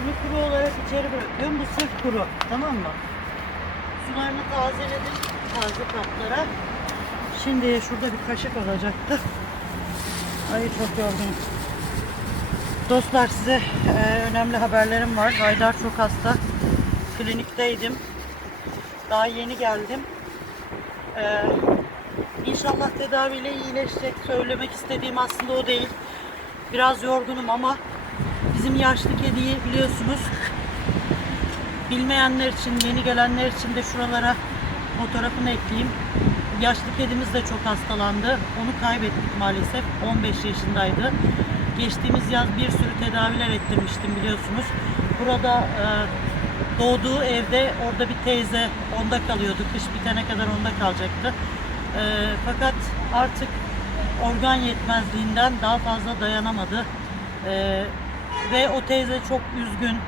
Şunu kuru olarak içeri bırakıyorum. Bu sırf kuru. Tamam mı? Sularını tazeledim. Taze kaplara. Şimdi şurada bir kaşık alacaktı. Ay çok yorgunum. Dostlar size e, önemli haberlerim var. Haydar çok hasta. Klinikteydim. Daha yeni geldim. E, inşallah tedaviyle iyileşecek. Söylemek istediğim aslında o değil. Biraz yorgunum ama bizim yaşlı kediyi biliyorsunuz. Bilmeyenler için, yeni gelenler için de şuralara fotoğrafını ekleyeyim. Yaşlı kedimiz de çok hastalandı. Onu kaybettik maalesef. 15 yaşındaydı. Geçtiğimiz yaz bir sürü tedaviler ettirmiştim biliyorsunuz. Burada e, doğduğu evde orada bir teyze onda kalıyordu. Kış bitene kadar onda kalacaktı. E, fakat artık organ yetmezliğinden daha fazla dayanamadı. E, ve o teyze çok üzgün.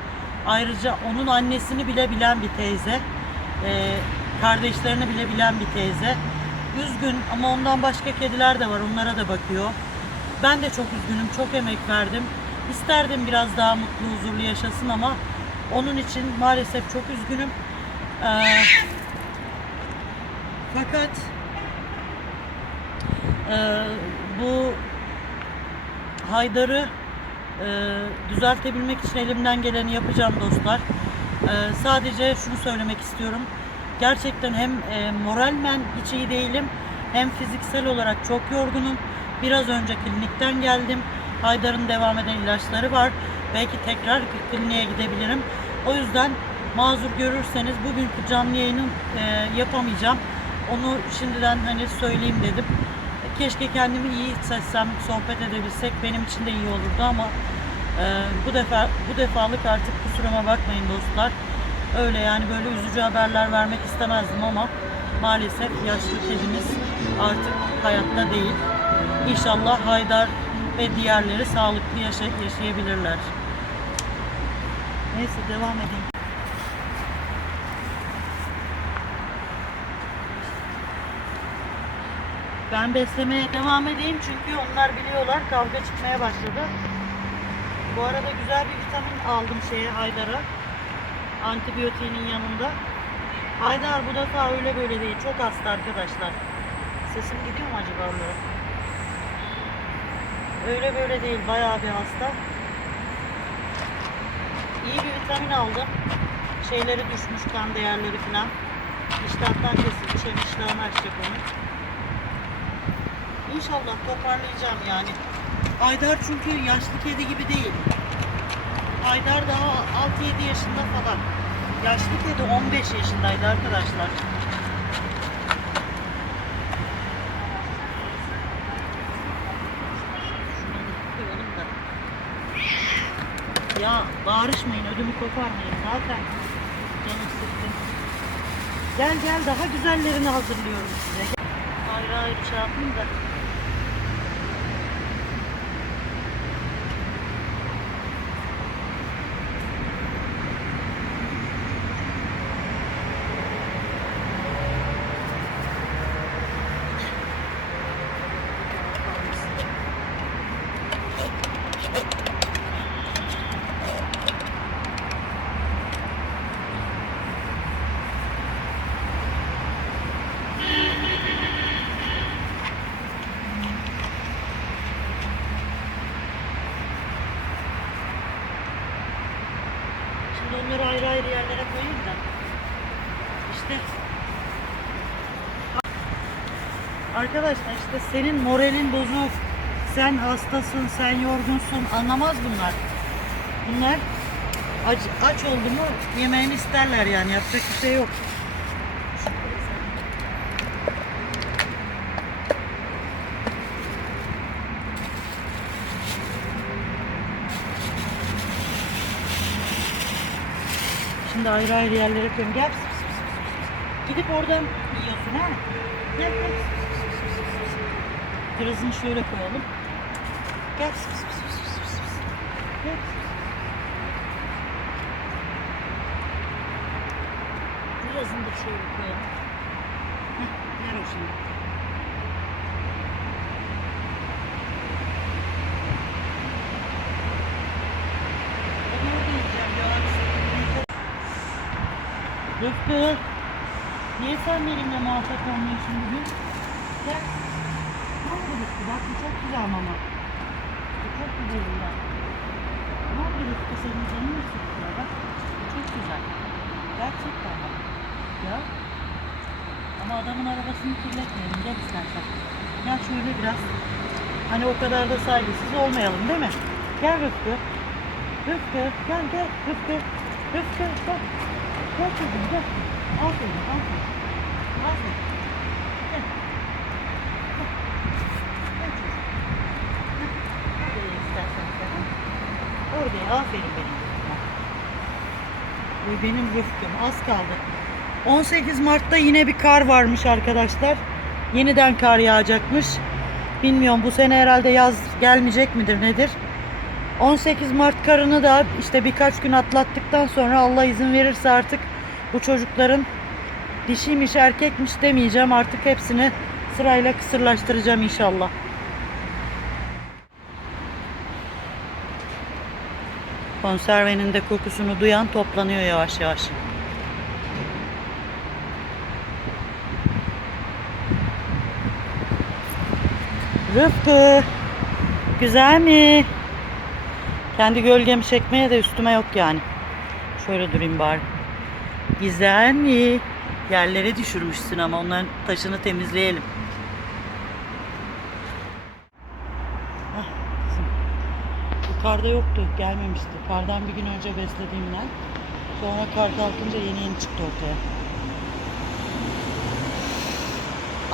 Ayrıca onun annesini bile bilen bir teyze. E, kardeşlerini bile bilen bir teyze. Üzgün ama ondan başka kediler de var. Onlara da bakıyor. Ben de çok üzgünüm. Çok emek verdim. İsterdim biraz daha mutlu, huzurlu yaşasın ama onun için maalesef çok üzgünüm. Ee, fakat e, bu Haydar'ı e, düzeltebilmek için elimden geleni yapacağım dostlar. E, sadece şunu söylemek istiyorum. Gerçekten hem e, moralmen hiç iyi değilim hem fiziksel olarak çok yorgunum. Biraz önce klinikten geldim. Haydar'ın devam eden ilaçları var. Belki tekrar kliniğe gidebilirim. O yüzden mazur görürseniz bugünkü canlı yayını e, yapamayacağım. Onu şimdiden hani söyleyeyim dedim. Keşke kendimi iyi hissetsem, sohbet edebilsek benim için de iyi olurdu ama e, bu defa bu defalık artık kusuruma bakmayın dostlar. Öyle yani böyle üzücü haberler vermek istemezdim ama maalesef yaşlı kedimiz artık hayatta değil. İnşallah Haydar ve diğerleri sağlıklı yaşa yaşayabilirler. Neyse devam edeyim. Ben beslemeye devam edeyim çünkü onlar biliyorlar kavga çıkmaya başladı. Bu arada güzel bir vitamin aldım şeye Haydar'a. Antibiyotiğinin yanında. Haydar bu defa öyle böyle değil. Çok hasta arkadaşlar. Sesim gidiyor mu acaba onlara? Öyle böyle değil. Bayağı bir hasta. İyi bir vitamin aldım. Şeyleri düşmüş kan değerleri falan. İştahtan kesilmiş. Hem iştahını açacak onu. İnşallah toparlayacağım yani. Haydar çünkü yaşlı kedi gibi değil. Haydar daha 6-7 yaşında falan. Yaşlı kedi 15 yaşındaydı arkadaşlar. Ya bağırışmayın, ödümü koparmayın. Zaten canım. Gel gel daha güzellerini hazırlıyorum size. Ayrı ayrı şey yapmayayım da. Şimdi onları ayrı ayrı yerlere koyayım da. İşte. Arkadaşlar işte senin moralin bozuk. Sen hastasın, sen yorgunsun. Anlamaz bunlar. Bunlar aç, aç oldu mu yemeğini isterler yani. Yapacak bir şey yok. Şimdi ayrı ayrı yerlere koyayım. Gel. Gidip oradan yiyorsun ha. Gel gel. Birazını şöyle koyalım. Gel. Gel. Birazını da şöyle koyalım. Heh, yer o şimdi. Ben orada yiyeceğim ya. Rıfkı. Niye sen benimle muhatap olmuyorsun bugün? Gel. Ne oldu Rıfkı? Bak bu çok güzel mama. Bu çok güzel bunlar. Ne oldu Rıfkı senin canın mı sıkıyor? Bak bu çok güzel. Gerçekten bak. Ya. Ama adamın arabasını kirletmeyelim. Gel istersen. Gel şöyle biraz. Hani o kadar da saygısız olmayalım değil mi? Gel Rıfkı. Rıfkı gel gel Rıfkı. Rıfkı gel. Gel çocuğum gel. Aferin aferin. Aferin. Gel. Gel. Çocuğum. Oraya istersen sen. Oraya aferin benim Rıfkı'ma. Benim Rıfkım az kaldı. 18 Mart'ta yine bir kar varmış arkadaşlar. Yeniden kar yağacakmış. Bilmiyorum bu sene herhalde yaz gelmeyecek midir nedir? 18 Mart karını da işte birkaç gün atlattıktan sonra Allah izin verirse artık bu çocukların dişiymiş erkekmiş demeyeceğim artık hepsini sırayla kısırlaştıracağım inşallah. Konservenin de kokusunu duyan toplanıyor yavaş yavaş. Rıfkı. Güzel mi? Kendi gölgemi çekmeye de üstüme yok yani. Şöyle durayım bari. Güzel mi? Yerlere düşürmüşsün ama onların taşını temizleyelim. Ah, karda yoktu, gelmemişti. Kardan bir gün önce beslediğimden. Sonra kar kalkınca yeni yeni çıktı ortaya.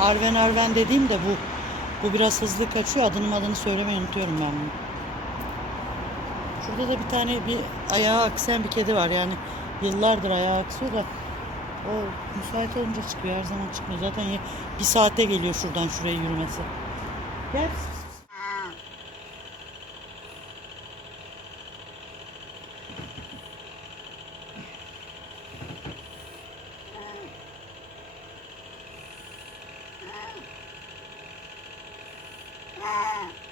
Arven Arven dediğim de bu. Bu biraz hızlı kaçıyor. Adının adını söylemeyi unutuyorum ben bunu. Burada da bir tane bir ayağı aksayan bir kedi var. Yani yıllardır ayağı aksıyor da o müsait olunca çıkıyor. Her zaman çıkmıyor. Zaten bir saate geliyor şuradan şuraya yürümesi. Gel. Yeah.